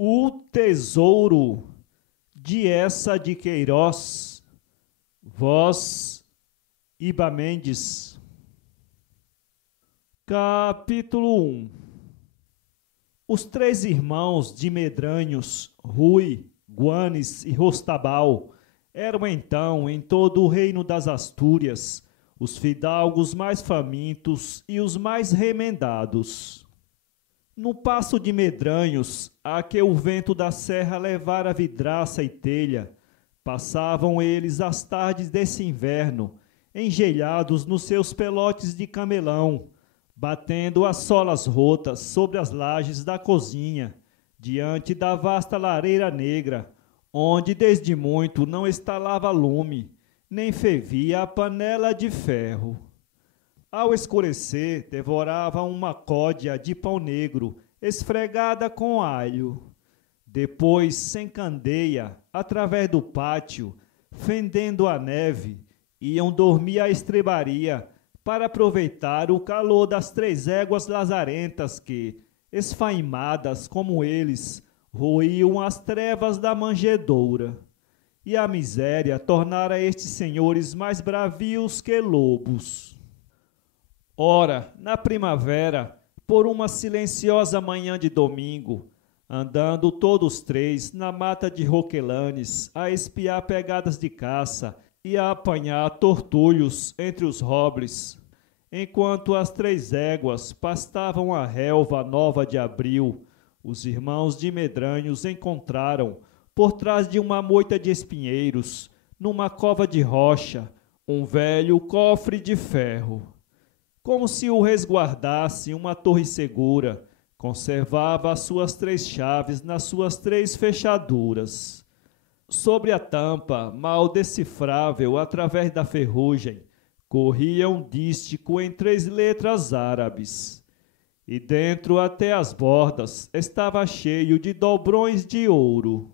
O Tesouro, de Essa de Queiroz. Voz, Iba Mendes. Capítulo 1. Os três irmãos de Medranhos, Rui, Guanes e Rostabal, eram então, em todo o reino das Astúrias, os fidalgos mais famintos e os mais remendados. No passo de Medranhos, a que o vento da serra levara vidraça e telha, passavam eles as tardes desse inverno, engelhados nos seus pelotes de camelão, batendo as solas rotas sobre as lajes da cozinha, diante da vasta lareira negra, onde desde muito não estalava lume, nem fervia a panela de ferro. Ao escurecer, devoravam uma códea de pão negro, esfregada com alho. Depois, sem candeia, através do pátio, fendendo a neve, iam dormir à estrebaria, para aproveitar o calor das três éguas lazarentas que, esfaimadas como eles, roíam as trevas da manjedoura. E a miséria tornara estes senhores mais bravios que lobos. Ora, na primavera, por uma silenciosa manhã de domingo, andando todos três na mata de roquelanes a espiar pegadas de caça e a apanhar tortulhos entre os robles, enquanto as três éguas pastavam a relva nova de abril, os irmãos de Medranhos encontraram, por trás de uma moita de espinheiros, numa cova de rocha, um velho cofre de ferro. Como se o resguardasse uma torre segura, conservava as suas três chaves nas suas três fechaduras. Sobre a tampa, mal decifrável através da ferrugem, corria um dístico em 3 letras árabes. E dentro até as bordas estava cheio de dobrões de ouro.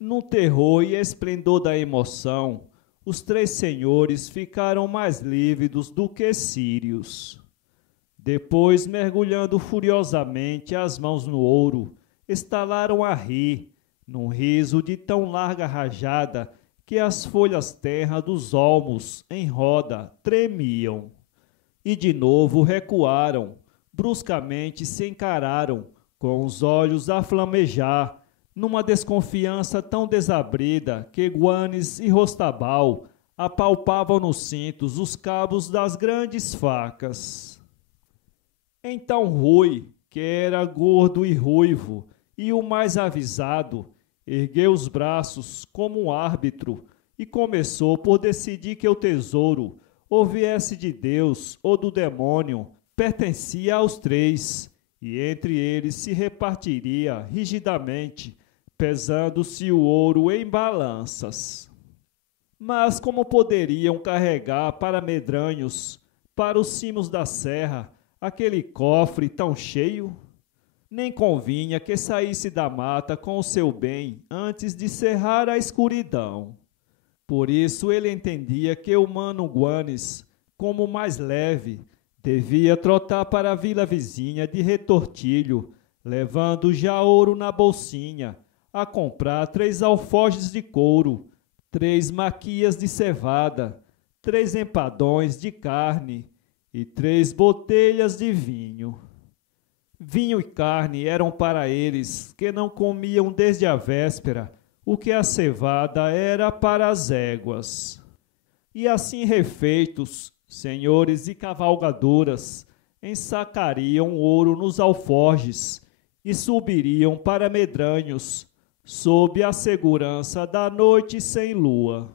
No terror e esplendor da emoção, os três senhores ficaram mais lívidos do que sírios. Depois, mergulhando furiosamente as mãos no ouro, estalaram a rir, num riso de tão larga rajada que as folhas tenras dos olmos, em roda, tremiam. E de novo recuaram, bruscamente se encararam, com os olhos a flamejar, numa desconfiança tão desabrida que Guanes e Rostabal apalpavam nos cintos os cabos das grandes facas. Então Rui, que era gordo e ruivo, e o mais avisado, ergueu os braços como um árbitro e começou por decidir que o tesouro, ou viesse de Deus ou do demônio, pertencia aos três, e entre eles se repartiria rigidamente, pesando-se o ouro em balanças. Mas como poderiam carregar para Medranhos, para os cimos da serra, aquele cofre tão cheio? Nem convinha que saísse da mata com o seu bem antes de cerrar a escuridão. Por isso ele entendia que o mano Guanes, como mais leve, devia trotar para a vila vizinha de Retortilho, levando já ouro na bolsinha, a comprar 3 alforjes de couro, 3 maquias de cevada, 3 empadões de carne e 3 botelhas de vinho. Vinho e carne eram para eles, que não comiam desde a véspera, o que a cevada era para as éguas. E assim refeitos, senhores e cavalgadoras ensacariam ouro nos alforjes e subiriam para Medranhos, sob a segurança da noite sem lua.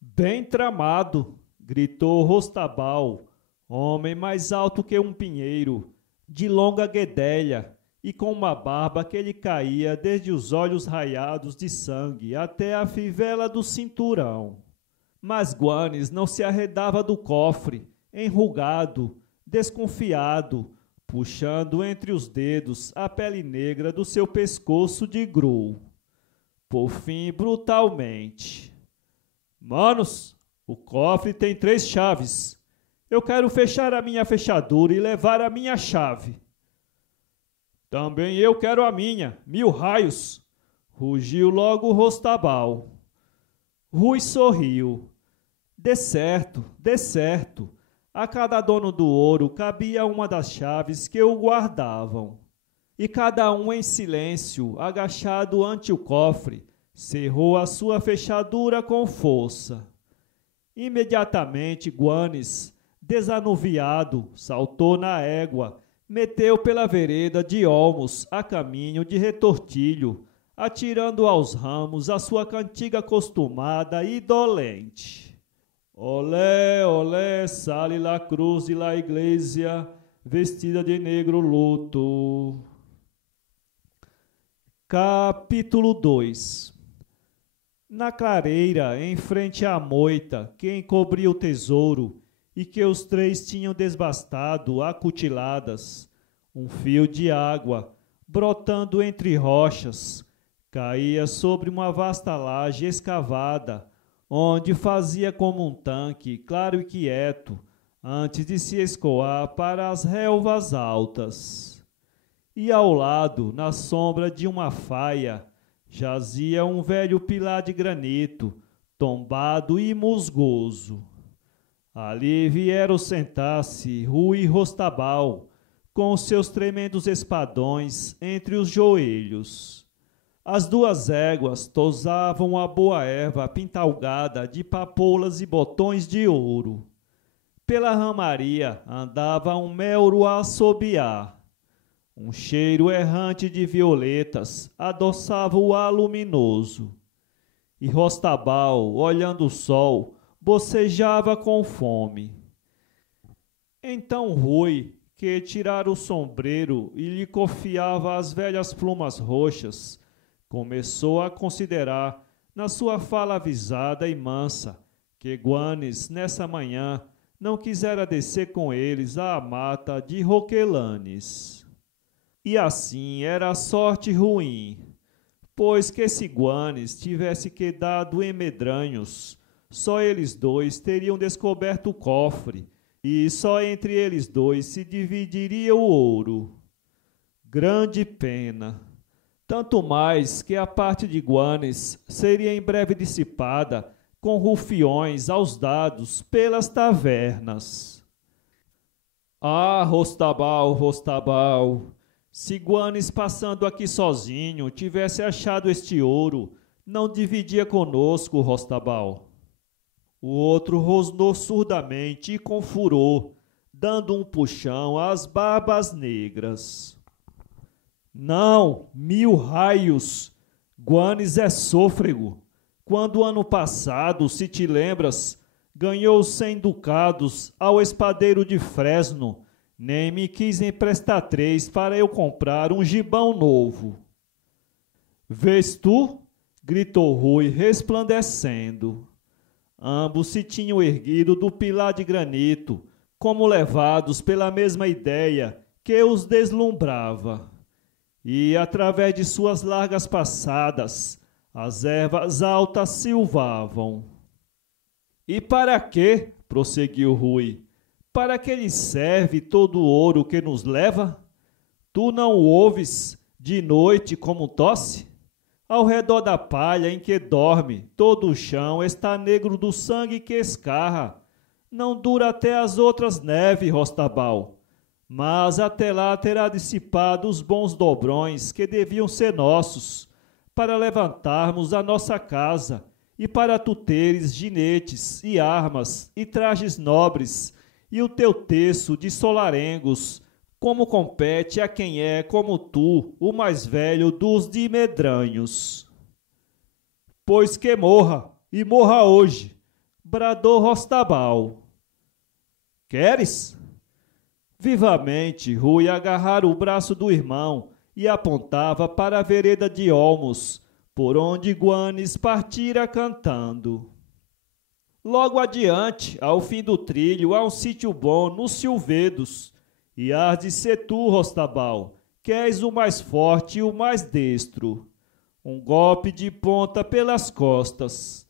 Bem tramado, gritou Rostabal, homem mais alto que um pinheiro, de longa guedelha e com uma barba que lhe caía desde os olhos raiados de sangue até a fivela do cinturão. Mas Guanes não se arredava do cofre, enrugado, desconfiado, puxando entre os dedos a pele negra do seu pescoço de grou. Por fim, brutalmente: Manos, o cofre tem 3 chaves. Eu quero fechar a minha fechadura e levar a minha chave. Também eu quero a minha, 1000 raios! Rugiu logo o Rostabal. Rui sorriu. De certo, de certo. A cada dono do ouro cabia uma das chaves que o guardavam. E cada um em silêncio, agachado ante o cofre, cerrou a sua fechadura com força. Imediatamente Guanes, desanuviado, saltou na égua, meteu pela vereda de olmos a caminho de Retortilho, atirando aos ramos a sua cantiga acostumada e dolente. Olé, olé, sale la cruz e la iglesia, vestida de negro luto. Capítulo 2. Na clareira, em frente à moita, que encobria o tesouro, e que os três tinham desbastado a cutiladas, um fio de água, brotando entre rochas, caía sobre uma vasta laje escavada, onde fazia como um tanque, claro e quieto, antes de se escoar para as relvas altas. E ao lado, na sombra de uma faia, jazia um velho pilar de granito, tombado e musgoso. Ali vieram sentar-se Rui e Rostabal, com seus tremendos espadões entre os joelhos. As duas éguas tosavam a boa erva pintalgada de papoulas e botões de ouro. Pela ramaria andava um melro a assobiar. Um cheiro errante de violetas adoçava o ar luminoso. E Rostabal, olhando o sol, bocejava com fome. Então Rui, que tirara o sombreiro e lhe cofiava as velhas plumas roxas, começou a considerar, na sua fala avisada e mansa, que Guanes, nessa manhã, não quisera descer com eles à mata de Roquelanes. E assim era a sorte ruim, pois que se Guanes tivesse quedado em Medranhos, só eles dois teriam descoberto o cofre, e só entre eles dois se dividiria o ouro. Grande pena! Tanto mais que a parte de Guanes seria em breve dissipada com rufiões aos dados pelas tavernas. Ah, Rostabal, Rostabal! Se Guanes, passando aqui sozinho, tivesse achado este ouro, não dividia conosco, Rostabal. O outro rosnou surdamente e com furor, dando um puxão às barbas negras. Não, 1000 raios! Guanes é sôfrego. Quando ano passado, se te lembras, ganhou 100 ducados ao espadeiro de Fresno, nem me quis emprestar 3 para eu comprar um gibão novo. Vês tu? Gritou Rui, resplandecendo. Ambos se tinham erguido do pilar de granito, como levados pela mesma ideia que os deslumbrava. E, através de suas largas passadas, as ervas altas silvavam. E para quê? Prosseguiu Rui. Para que lhe serve todo o ouro que nos leva? Tu não o ouves de noite como tosse? Ao redor da palha em que dorme, todo o chão está negro do sangue que escarra. Não dura até as outras neves, Rostabal, mas até lá terá dissipado os bons dobrões que deviam ser nossos, para levantarmos a nossa casa, e para tu teres ginetes e armas e trajes nobres, e o teu terço de solarengos, como compete a quem é, como tu, o mais velho dos de Medranhos. Pois que morra, e morra hoje, bradou Rostabal. Queres? Vivamente, Rui agarrara o braço do irmão e apontava para a vereda de olmos, por onde Guanes partira cantando. Logo adiante, ao fim do trilho, há um sítio bom nos Silvedos, e hás de ser tu, Rostabal, que és o mais forte e o mais destro. Um golpe de ponta pelas costas.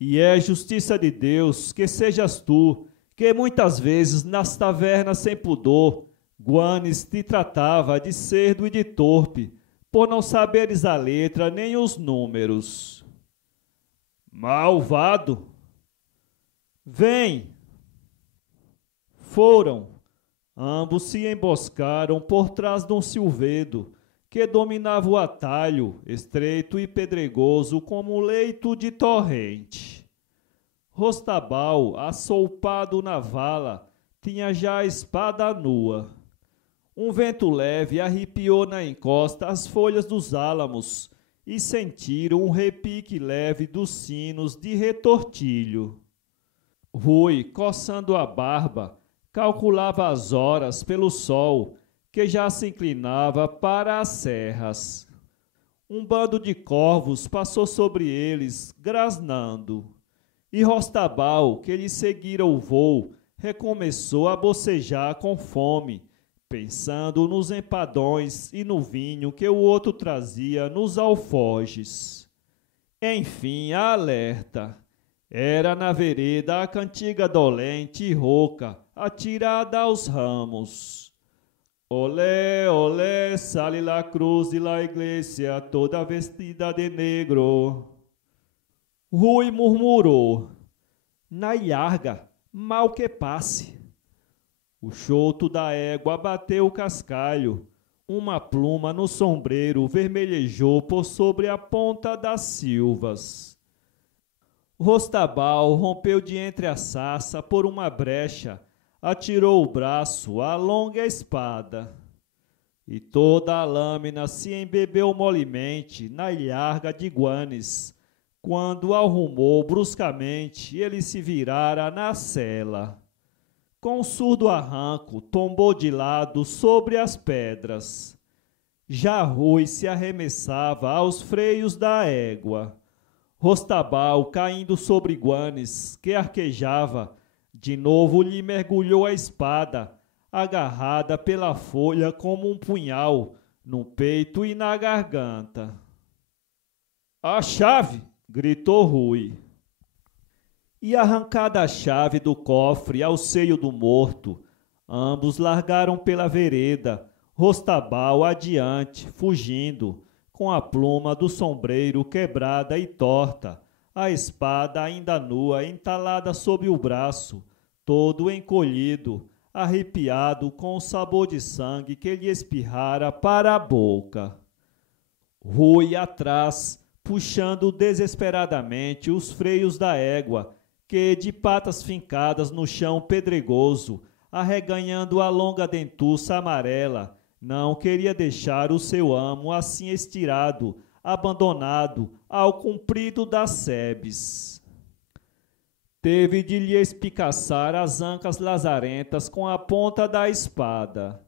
E é justiça de Deus que sejas tu, que muitas vezes nas tavernas sem pudor Guanes te tratava de cerdo e de torpe, por não saberes a letra nem os números. Malvado! Vem! Foram. Ambos se emboscaram por trás de um silvedo, que dominava o atalho, estreito e pedregoso como leito de torrente. Rostabal, assolpado na vala, tinha já a espada nua. Um vento leve arrepiou na encosta as folhas dos álamos e sentiram um repique leve dos sinos de retortilho. Rui, coçando a barba, calculava as horas pelo sol, que já se inclinava para as serras. Um bando de corvos passou sobre eles, grasnando. E Rostabal, que lhe seguira o voo, recomeçou a bocejar com fome, pensando nos empadões e no vinho que o outro trazia nos alforjes. Enfim, a alerta. Era na vereda a cantiga dolente e rouca, atirada aos ramos. Olé, olé, sale la cruz de la iglesia, toda vestida de negro. Rui murmurou. Na ilharga, mal que passe. O choto da égua bateu o cascalho. Uma pluma no sombreiro vermelhejou por sobre a ponta das silvas. Rostabal rompeu de entre a sarça por uma brecha, atirou o braço à longa espada. E toda a lâmina se embebeu molemente na ilharga de Guanes, quando arrumou bruscamente ele se virara na sela. Com um surdo arranco, tombou de lado sobre as pedras. Já Rui se arremessava aos freios da égua. Rostabal, caindo sobre Guanes, que arquejava, de novo lhe mergulhou a espada, agarrada pela folha como um punhal, no peito e na garganta. A chave! Gritou Rui. E arrancada a chave do cofre ao seio do morto, ambos largaram pela vereda, Rostabal adiante, fugindo, com a pluma do sombreiro quebrada e torta, a espada ainda nua entalada sob o braço, todo encolhido, arrepiado com o sabor de sangue que lhe espirrara para a boca. Rui atrás, puxando desesperadamente os freios da égua, que, de patas fincadas no chão pedregoso, arreganhando a longa dentuça amarela, não queria deixar o seu amo assim estirado, abandonado ao comprido das sebes. Teve de lhe espicaçar as ancas lazarentas com a ponta da espada,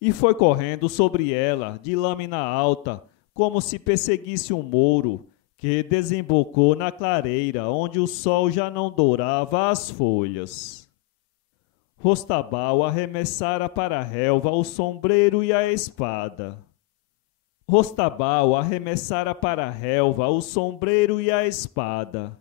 e foi correndo sobre ela, de lâmina alta, como se perseguisse um mouro, que desembocou na clareira, onde o sol já não dourava as folhas. Rostabal arremessara para a relva o sombreiro e a espada. Rostabal arremessara para a relva o sombreiro e a espada.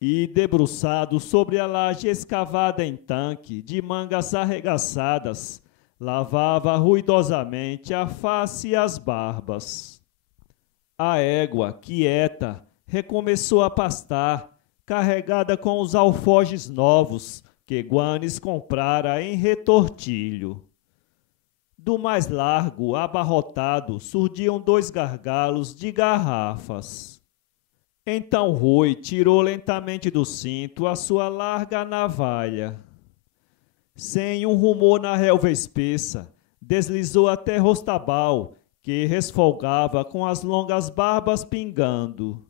E, debruçado sobre a laje escavada em tanque, de mangas arregaçadas, lavava ruidosamente a face e as barbas. A égua, quieta, recomeçou a pastar, carregada com os alforjes novos que Guanes comprara em retortilho. Do mais largo, abarrotado, surdiam 2 gargalos de garrafas. Então Rui tirou lentamente do cinto a sua larga navalha. Sem um rumor na relva espessa, deslizou até Rostabal, que resfolgava com as longas barbas pingando.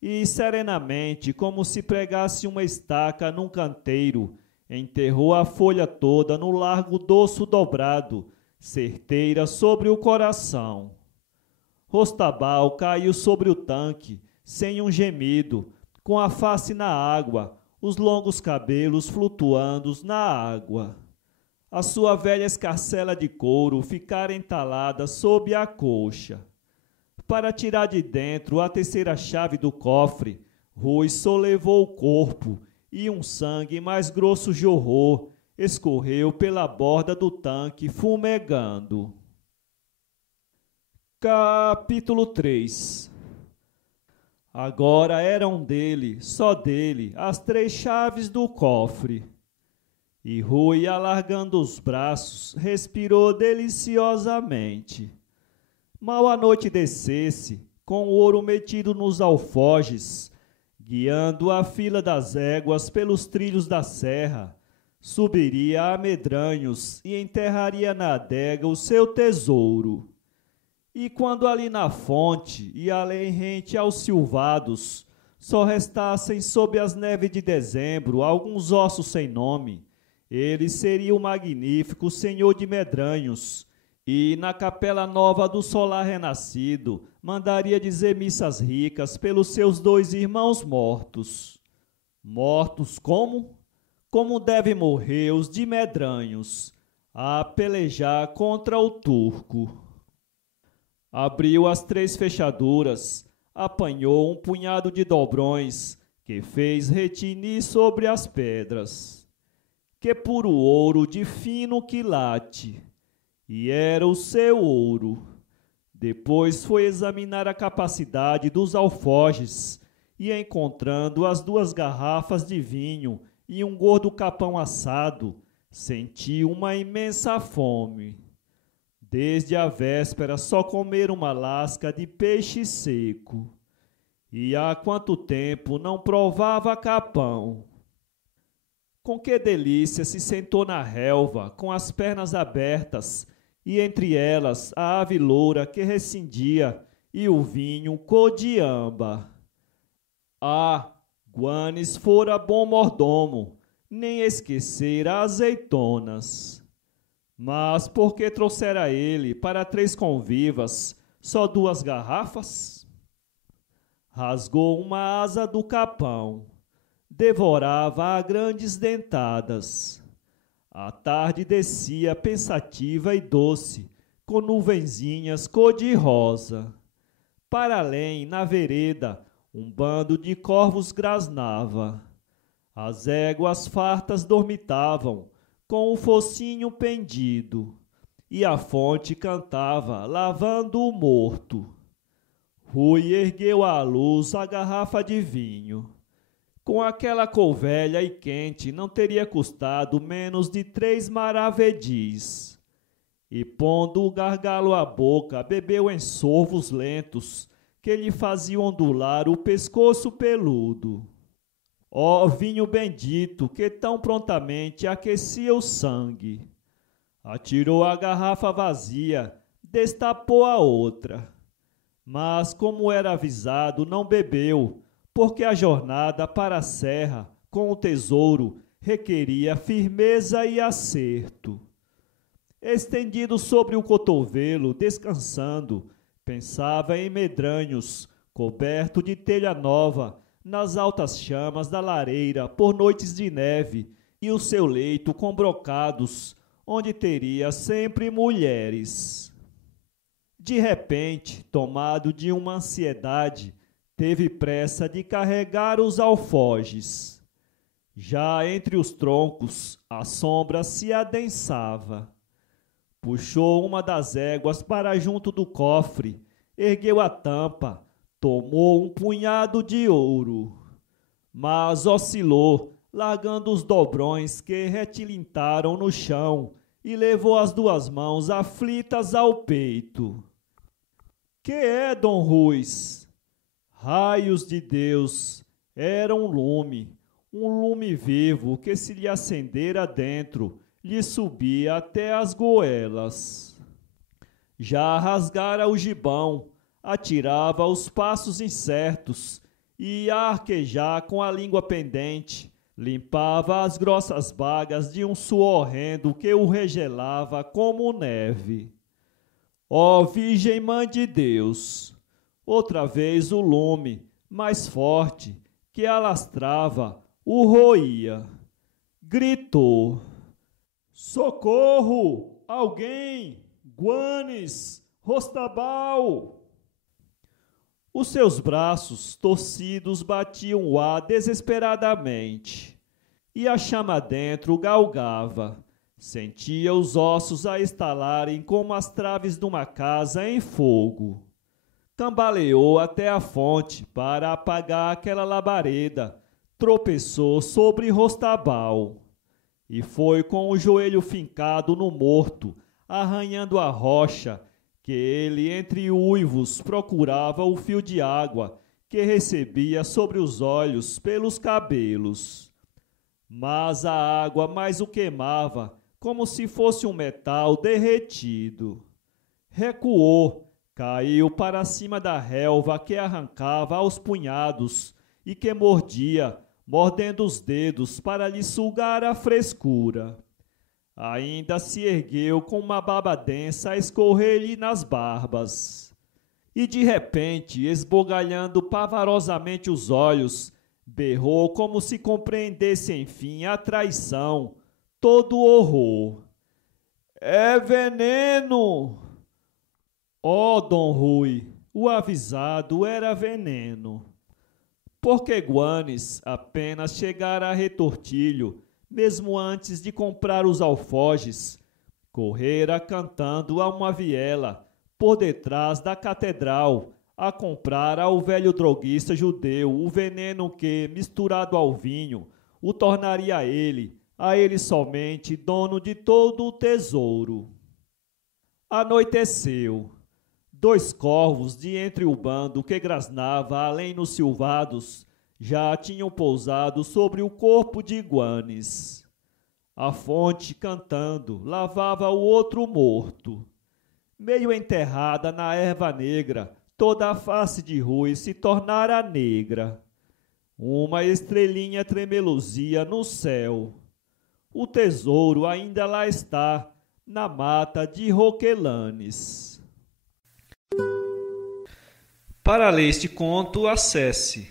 E, serenamente, como se pregasse uma estaca num canteiro, enterrou a folha toda no largo dorso dobrado, certeira sobre o coração. Rostabal caiu sobre o tanque, sem um gemido, com a face na água, os longos cabelos flutuando na água. A sua velha escarcela de couro ficara entalada sob a coxa. Para tirar de dentro a terceira chave do cofre, Rui solevou o corpo e um sangue mais grosso jorrou, escorreu pela borda do tanque, fumegando. Capítulo 3. Agora eram dele, só dele, as 3 chaves do cofre. E Rui, alargando os braços, respirou deliciosamente. Mal a noite descesse, com o ouro metido nos alforjes, guiando a fila das éguas pelos trilhos da serra, subiria a Medranhos e enterraria na adega o seu tesouro. E quando ali na fonte e além rente aos silvados, só restassem sob as neves de dezembro alguns ossos sem nome, ele seria o magnífico Senhor de Medranhos, e na capela nova do solar renascido mandaria dizer missas ricas pelos seus 2 irmãos mortos. Mortos como? Como devem morrer os de Medranhos, a pelejar contra o turco. Abriu as 3 fechaduras, apanhou um punhado de dobrões, que fez retinir sobre as pedras. Que puro ouro de fino quilate, e era o seu ouro. Depois foi examinar a capacidade dos alforjes, e encontrando as 2 garrafas de vinho e um gordo capão assado, sentiu uma imensa fome. Desde a véspera só comer uma lasca de peixe seco. E há quanto tempo não provava capão. Com que delícia se sentou na relva, com as pernas abertas, e entre elas a ave loura que rescindia, e o vinho cor de âmbar. Ah, Guanes fora bom mordomo, nem esquecera azeitonas. Mas por que trouxera ele para 3 convivas só 2 garrafas? Rasgou uma asa do capão, devorava a grandes dentadas. A tarde descia pensativa e doce, com nuvenzinhas cor-de-rosa. Para além, na vereda, um bando de corvos grasnava. As éguas fartas dormitavam, com o focinho pendido, e a fonte cantava, lavando o morto. Rui ergueu à luz a garrafa de vinho. Com aquela couvelha e quente não teria custado menos de 3 maravedis. E pondo o gargalo à boca, bebeu em sorvos lentos, que lhe faziam ondular o pescoço peludo. Ó vinho bendito, que tão prontamente aquecia o sangue. Atirou a garrafa vazia, destapou a outra. Mas, como era avisado, não bebeu, porque a jornada para a serra, com o tesouro, requeria firmeza e acerto. Estendido sobre o cotovelo, descansando, pensava em Medranhos, coberto de telha nova, nas altas chamas da lareira por noites de neve, e o seu leito com brocados, onde teria sempre mulheres. De repente, tomado de uma ansiedade, teve pressa de carregar os alforjes. Já entre os troncos, a sombra se adensava. Puxou uma das éguas para junto do cofre, ergueu a tampa, tomou um punhado de ouro, mas oscilou, largando os dobrões que retilintaram no chão, e levou as 2 mãos aflitas ao peito. Que é, Dom Ruiz? Raios de Deus! Era um lume vivo que se lhe acendera dentro, lhe subia até as goelas. Já rasgara o gibão, atirava os passos incertos, e a arquejar com a língua pendente, limpava as grossas bagas de um suor horrendo que o regelava como neve. Ó Virgem Mãe de Deus! Outra vez o lume, mais forte, que alastrava, o roía. Gritou: socorro! Alguém! Guanes! Rostabal! Os seus braços torcidos batiam o ar desesperadamente. e a chama dentro galgava. Sentia os ossos a estalarem como as traves de uma casa em fogo. Cambaleou até a fonte para apagar aquela labareda. Tropeçou sobre Rostabal e foi com o joelho fincado no morto, arranhando a rocha, que ele entre uivos procurava o fio de água que recebia sobre os olhos pelos cabelos. Mas a água mais o queimava, como se fosse um metal derretido. Recuou, caiu para cima da relva que arrancava aos punhados e que mordia, mordendo os dedos para lhe sugar a frescura. Ainda se ergueu com uma baba densa a escorrer-lhe nas barbas. E de repente, esbugalhando pavorosamente os olhos, berrou como se compreendesse enfim a traição, todo o horror. É veneno! Ó Dom Rui, o avisado era veneno. Porque Guanes apenas chegara a Retortilho, mesmo antes de comprar os alforjes, correra cantando a uma viela, por detrás da catedral, a comprar ao velho droguista judeu o veneno que, misturado ao vinho, o tornaria a ele somente, dono de todo o tesouro. Anoiteceu. 2 corvos de entre o bando que grasnava além nos silvados já tinham pousado sobre o corpo de Guanes. A fonte, cantando, lavava o outro morto. Meio enterrada na erva negra, toda a face de Rui se tornara negra. Uma estrelinha tremeluzia no céu. O tesouro ainda lá está, na mata de Roquelanes. Para ler este conto, acesse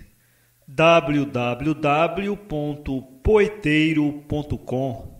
www.poeteiro.com